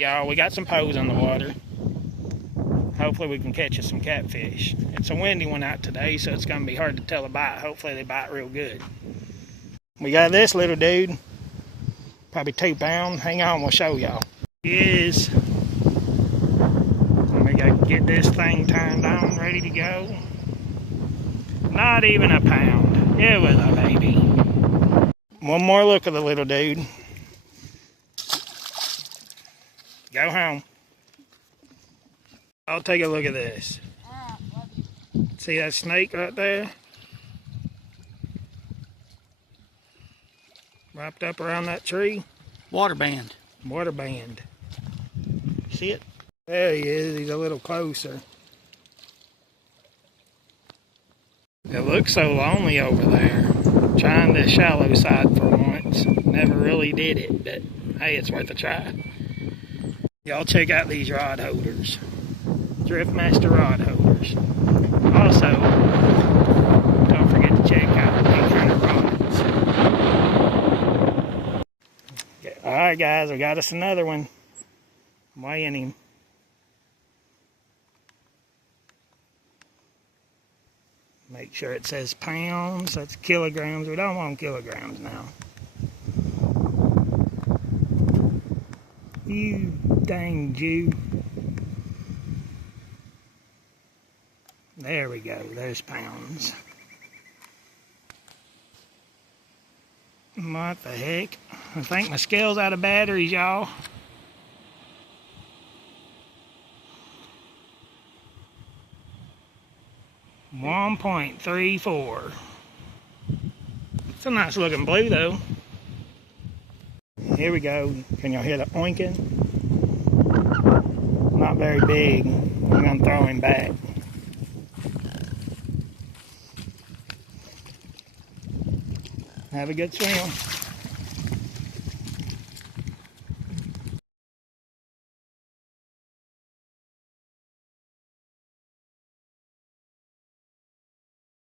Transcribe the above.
Y'all, we got some poes on the water. Hopefully we can catch us some catfish. It's a windy one out today, so it's going to be hard to tell a bite. Hopefully they bite real good. We got this little dude. Probably 2 pounds. Hang on, we'll show y'all. He is. We got to get this thing turned on, ready to go. Not even a pound. It was a baby. One more look at the little dude. Go home. I'll take a look at this. See that snake right there? Wrapped up around that tree? Water band. Water band. See it? There he is. He's a little closer. It looks so lonely over there. Trying the shallow side for once. Never really did it, but hey, it's worth a try. Y'all check out these rod holders. Driftmaster rod holders. Also, don't forget to check out the kind of rods. Alright guys, we got us another one. I'm weighing him. Make sure it says pounds, that's kilograms. We don't want kilograms now. You dang Jew. There we go, there's pounds. What the heck? I think my scale's out of batteries, y'all. .34. It's a nice looking blue though. Here we go. Can y'all hear the oinking? Not very big. I'm gonna throw him back. Have a good swim.